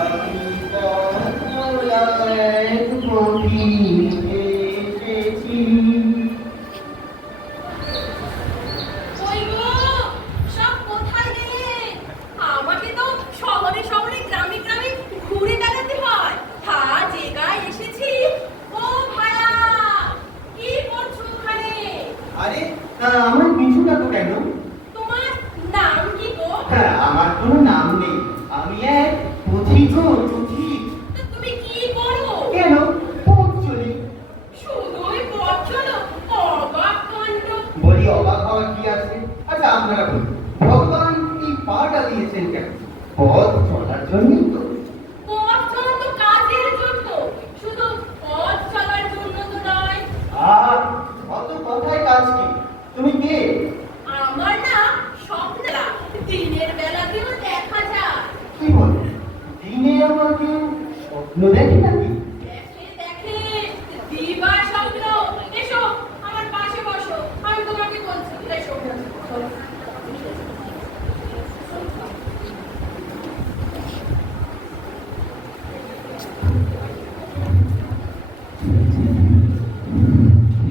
আমি পথ গভীরে এসেছি। ওই গো, সব কোথায় গেলে? আমাকে তো শহরে শহরে গ্রামে গ্রামে ঘুরে বেড়াতে হয়। হ্যাঁ, জায়গায় এসেছি। ও ভায়া, কি করছো ওখানে? আরে আমার পিছু ডাকো কেন? তোমার নাম কি গো? হ্যাঁ, আমার কোনো নাম নেই, আমি এক পথিক গো, পথিক। তো তুমি কি করো? কেন? পথ চলি। শুধুই পথ চলো? অবাক কাণ্ড। বলি অবাক হওয়ার কি আছে? আচ্ছা আপনারা বলুন, ভগবান এই পাটা দিয়েছেন কেন? পথ চলার জন্যই তো। পথ চলা তো কাজের জন্য, শুধু পথ চলার জন্য তো নয়। আর অত কথায় কাজ কি? তুমি কে? আমার নাম স্বপ্না। দিনের বেলাতেও দেখা যায়। কি বলো? দিনে আমার কেউ স্বপ্ন দেখে নাকি? দেখে দেখে, দিবা স্বপ্ন। এসো, আমার পাশে বসো, আমি তোমাকে বলছি। এসো।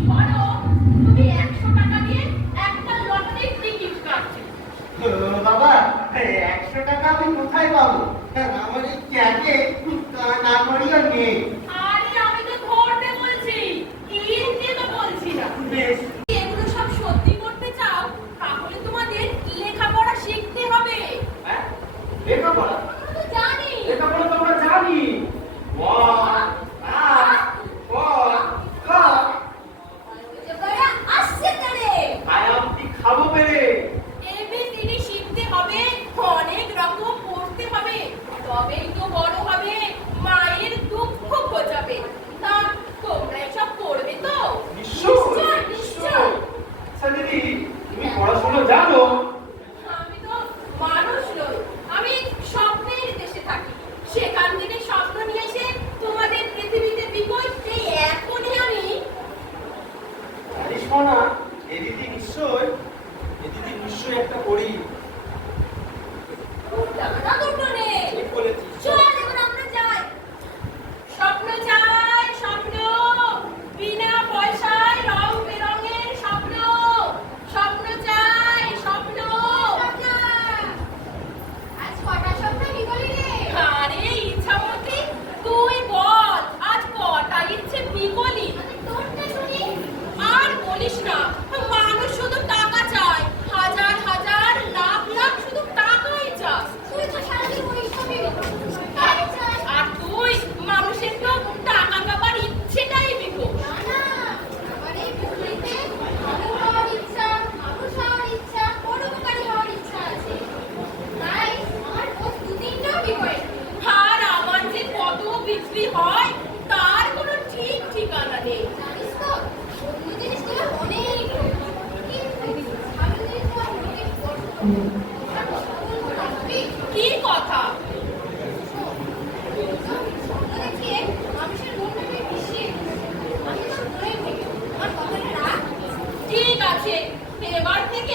ধরো, তুমি 100 টাকা দিয়ে একটা লটারির টিকিট কাটছো। বাবা, 100 টাকা আমি কোথায় পাবো? আমার এই ক্যাকে না করিও নেই। আরে আমি তো ধরতে বলছি, কিনতে তো বলছি না। বেশ, এগুলো সব সত্যি করতে চাও, তাহলে তোমাদের লেখাপড়া শিখতে হবে। হ্যাঁ, লেখাপড়া? আমরা তো জানি। লেখাপড়া তো আমরা জানি। ওয়ান, ক, খ। আসছে তারে। আয়ামটি খাবো পেরে। ABCD শিখতে হবে, অনেক রকম পড়তে হবে, তবেই তো বড় হবে, মায়ের দুঃখ ঘোচাবে। তা তোমরা এসব পড়বে তো? নিশ্চয়, নিশ্চয়। আচ্ছা দিদি, তুমি পড়াশোনা জানো? আমি তো মানুষ নই, আমি স্বপ্নের দেশে থাকি। সেখান থেকে স্বপ্ন নিয়ে এসে তোমাদের পৃথিবীতে বিকল। এই এখনই আমি জানিস না, এ দিদি নিশ্চয় একটা পড়ি। টাকা দুটো নেই। ঠিক বলেছিস। চল এবার আমরা যাই। স্বপ্ন চাই, স্বপ্ন, বিনা পয়সায় রং বেরঙের স্বপ্ন। স্বপ্ন চাই, স্বপ্ন। আজ কটা স্বপ্ন বিকলি রে? আরে ইচ্ছামতি, তুই বল আজ কটা ইচ্ছে বিকলি? তোরটা শুনি। আর বলিস না, মানুষ শুধু টাকা চায়, হাজার হাজার লাখ লাখ শুধু টাকাই চাস। তুই তো সারাদিন ওইসবই আর তুই মানুষের তো টাকা কামার ইচ্ছেটাই বিকল। না না, আমার এই পৃথিবীতে ভালো হওয়ার ইচ্ছা, মানুষ হওয়ার ইচ্ছা, পরোপকারী হওয়ার ইচ্ছা আছে। তাই আমার রোজ 2-3টা বিকল। আর আমার যে কত বিক্রি হয় তার কোনো ঠিক ঠিকানা নেই। জানিস তো, অন্য জিনিসগুলো অনেক ভালো জিনিসগুলো অনেক কি কথা? ঠিক আছে, এবার থেকে